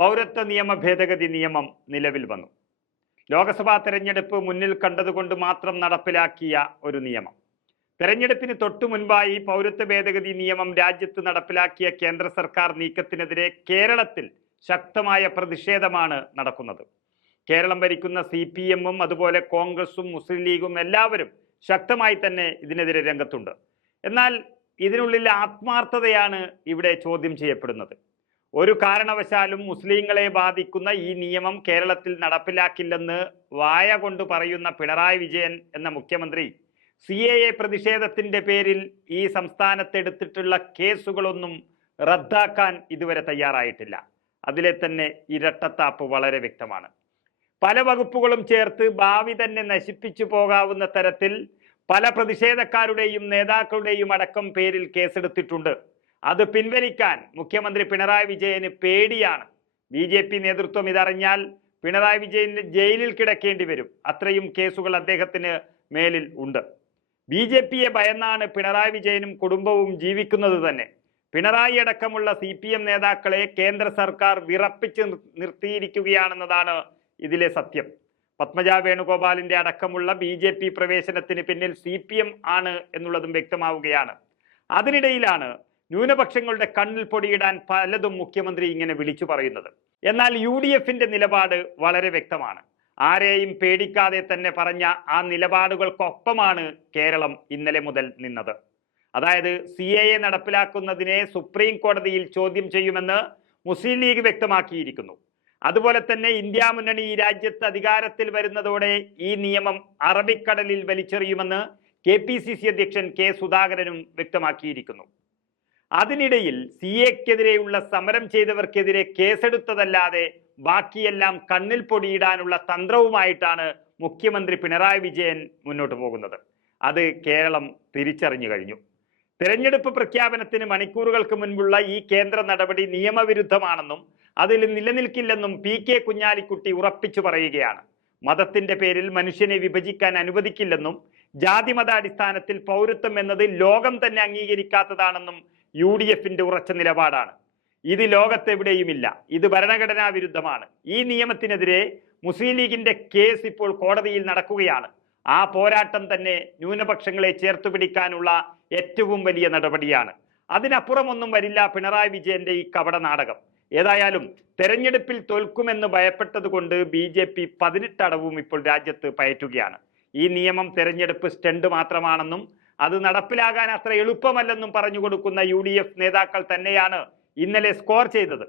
പൗരത്വ നിയമ ഭേദഗതി നിയമം നിലവിൽ വന്നു. ലോക്സഭാ തെരഞ്ഞെടുപ്പ് മുന്നിൽ കണ്ടതുകൊണ്ട് മാത്രം നടപ്പിലാക്കിയ ഒരു നിയമം. തെരഞ്ഞെടുപ്പിന് തൊട്ടു മുൻപായി പൗരത്വ ഭേദഗതി നിയമം രാജ്യത്ത് നടപ്പിലാക്കിയ കേന്ദ്ര സർക്കാർ നീക്കത്തിനെതിരെ കേരളത്തിൽ ശക്തമായ പ്രതിഷേധമാണ് നടക്കുന്നത്. കേരളം ഭരിക്കുന്ന CPM-ഉം അതുപോലെ കോൺഗ്രസും മുസ്ലിം ലീഗും എല്ലാവരും ശക്തമായി തന്നെ ഇതിനെതിരെ രംഗത്തുണ്ട്. എന്നാൽ ഇതിനുള്ളിലെ ആത്മാർത്ഥതയാണ് ഇവിടെ ചോദ്യം ചെയ്യപ്പെടുന്നത്. ഒരു കാരണവശാലും മുസ്ലിങ്ങളെ ബാധിക്കുന്ന ഈ നിയമം കേരളത്തിൽ നടപ്പിലാക്കില്ലെന്ന് വായ കൊണ്ട് പറയുന്ന പിണറായി വിജയൻ എന്ന മുഖ്യമന്ത്രി CAA പ്രതിഷേധത്തിന്റെ പേരിൽ ഈ സംസ്ഥാനത്തെടുത്തിട്ടുള്ള കേസുകളൊന്നും റദ്ദാക്കാൻ ഇതുവരെ തയ്യാറായിട്ടില്ല. അതിലെ തന്നെ ഇരട്ടത്താപ്പ് വളരെ വ്യക്തമാണ്. പല വകുപ്പുകളും ചേർത്ത് ഭാവി തന്നെ നശിപ്പിച്ചു പോകാവുന്ന തരത്തിൽ പല പ്രതിഷേധക്കാരുടെയും നേതാക്കളുടെയും അടക്കം പേരിൽ കേസെടുത്തിട്ടുണ്ട്. അത് പിൻവലിക്കാൻ മുഖ്യമന്ത്രി പിണറായി വിജയന് പേടിയാണ്. BJP നേതൃത്വം ഇതറിഞ്ഞാൽ പിണറായി വിജയന് ജയിലിൽ കിടക്കേണ്ടി വരും. അത്രയും കേസുകൾ അദ്ദേഹത്തിന് മേലിൽ ഉണ്ട്. BJPയെ ഭയന്നാണ് പിണറായി വിജയനും കുടുംബവും ജീവിക്കുന്നത് തന്നെ. പിണറായി അടക്കമുള്ള CPM നേതാക്കളെ കേന്ദ്ര സർക്കാർ വിറപ്പിച്ച് നിർത്തിയിരിക്കുകയാണെന്നതാണ് ഇതിലെ സത്യം. പത്മജ വേണുഗോപാലിന്റെ അടക്കമുള്ള BJP പ്രവേശനത്തിന് പിന്നിൽ CPM ആണ് എന്നുള്ളതും വ്യക്തമാവുകയാണ്. അതിനിടയിലാണ് ന്യൂനപക്ഷങ്ങളുടെ കണ്ണിൽ പൊടിയിടാൻ പലതും മുഖ്യമന്ത്രി ഇങ്ങനെ വിളിച്ചു പറയുന്നത്. എന്നാൽ UDFന്റെ നിലപാട് വളരെ വ്യക്തമാണ്. ആരെയും പേടിക്കാതെ തന്നെ പറഞ്ഞ ആ നിലപാടുകൾക്കൊപ്പമാണ് കേരളം ഇന്നലെ മുതൽ നിന്നത്. അതായത് CAA നടപ്പിലാക്കുന്നതിനെ സുപ്രീം കോടതിയിൽ ചോദ്യം ചെയ്യുമെന്ന് മുസ്ലിം ലീഗ് വ്യക്തമാക്കിയിരിക്കുന്നു. അതുപോലെ തന്നെ ഇന്ത്യ മുന്നണി ഈ രാജ്യത്ത് അധികാരത്തിൽ വരുന്നതോടെ ഈ നിയമം അറബിക്കടലിൽ വലിച്ചെറിയുമെന്ന് KPCC അധ്യക്ഷൻ K സുധാകരനും വ്യക്തമാക്കിയിരിക്കുന്നു. അതിനിടയിൽ CAക്കെതിരെയുള്ള സമരം ചെയ്തവർക്കെതിരെ കേസെടുത്തതല്ലാതെ ബാക്കിയെല്ലാം കണ്ണിൽ പൊടിയിടാനുള്ള തന്ത്രവുമായിട്ടാണ് മുഖ്യമന്ത്രി പിണറായി വിജയൻ മുന്നോട്ട് പോകുന്നത്. അത് കേരളം തിരിച്ചറിഞ്ഞു കഴിഞ്ഞു. തെരഞ്ഞെടുപ്പ് പ്രഖ്യാപനത്തിന് മണിക്കൂറുകൾക്ക് മുൻപുള്ള ഈ കേന്ദ്ര നടപടി നിയമവിരുദ്ധമാണെന്നും അതിൽ നിലനിൽക്കില്ലെന്നും PK കുഞ്ഞാലിക്കുട്ടി ഉറപ്പിച്ചു പറയുകയാണ്. മതത്തിന്റെ പേരിൽ മനുഷ്യനെ വിഭജിക്കാൻ അനുവദിക്കില്ലെന്നും ജാതിമതാടിസ്ഥാനത്തിൽ പൗരത്വം എന്നത് ലോകം തന്നെ അംഗീകരിക്കാത്തതാണെന്നും UDFന്റെ ഉറച്ച നിലപാടാണ്. ഇത് ലോകത്തെവിടെയുമില്ല. ഇത് ഭരണഘടനാ വിരുദ്ധമാണ്. ഈ നിയമത്തിനെതിരെ മുസ്ലിം ലീഗിന്റെ കേസ് ഇപ്പോൾ കോടതിയിൽ നടക്കുകയാണ്. ആ പോരാട്ടം തന്നെ ന്യൂനപക്ഷങ്ങളെ ചേർത്തുപിടിക്കാനുള്ള ഏറ്റവും വലിയ നടപടിയാണ്. അതിനപ്പുറമൊന്നും വരില്ല പിണറായി വിജയന്റെ ഈ കപട നാടകം. ഏതായാലും തെരഞ്ഞെടുപ്പിൽ തോൽക്കുമെന്ന് ഭയപ്പെട്ടത് കൊണ്ട് BJP 18 അടവും ഇപ്പോൾ രാജ്യത്ത് പയറ്റുകയാണ്. ഈ നിയമം തെരഞ്ഞെടുപ്പ് സ്റ്റണ്ട് മാത്രമാണെന്നും അത് നടപ്പിലാകാൻ അത്ര എളുപ്പമല്ലെന്നും പറഞ്ഞു കൊടുക്കുന്ന UDF നേതാക്കൾ തന്നെയാണ് ഇന്നലെ സ്കോർ ചെയ്തത്.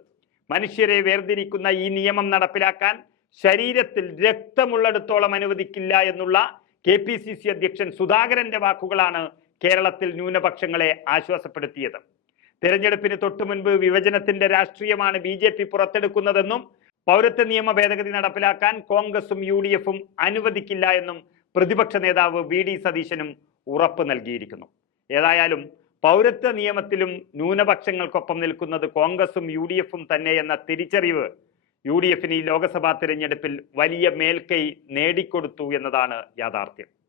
മനുഷ്യരെ വേർതിരിക്കുന്ന ഈ നിയമം നടപ്പിലാക്കാൻ ശരീരത്തിൽ രക്തമുള്ളിടത്തോളം അനുവദിക്കില്ല എന്നുള്ള KPCC അധ്യക്ഷൻ സുധാകരന്റെ വാക്കുകളാണ് കേരളത്തിൽ ന്യൂനപക്ഷങ്ങളെ ആശ്വാസപ്പെടുത്തിയത്. തെരഞ്ഞെടുപ്പിന് തൊട്ടു മുൻപ് വിഭജനത്തിന്റെ രാഷ്ട്രീയമാണ് BJP പുറത്തെടുക്കുന്നതെന്നും പൗരത്വ നിയമ ഭേദഗതി നടപ്പിലാക്കാൻ കോൺഗ്രസും UDFും അനുവദിക്കില്ല എന്നും പ്രതിപക്ഷ നേതാവ് VD സതീശനും ഉറപ്പ് നൽകിയിരിക്കുന്നു. ഏതായാലും പൗരത്വ നിയമത്തിലും ന്യൂനപക്ഷങ്ങൾക്കൊപ്പം നിൽക്കുന്നത് കോൺഗ്രസും UDFും തന്നെ എന്ന തിരിച്ചറിവ് UDFന് ഈ ലോക്സഭാ തിരഞ്ഞെടുപ്പിൽ വലിയ മേൽക്കൈ നേടിക്കൊടുത്തു എന്നതാണ് യാഥാർത്ഥ്യം.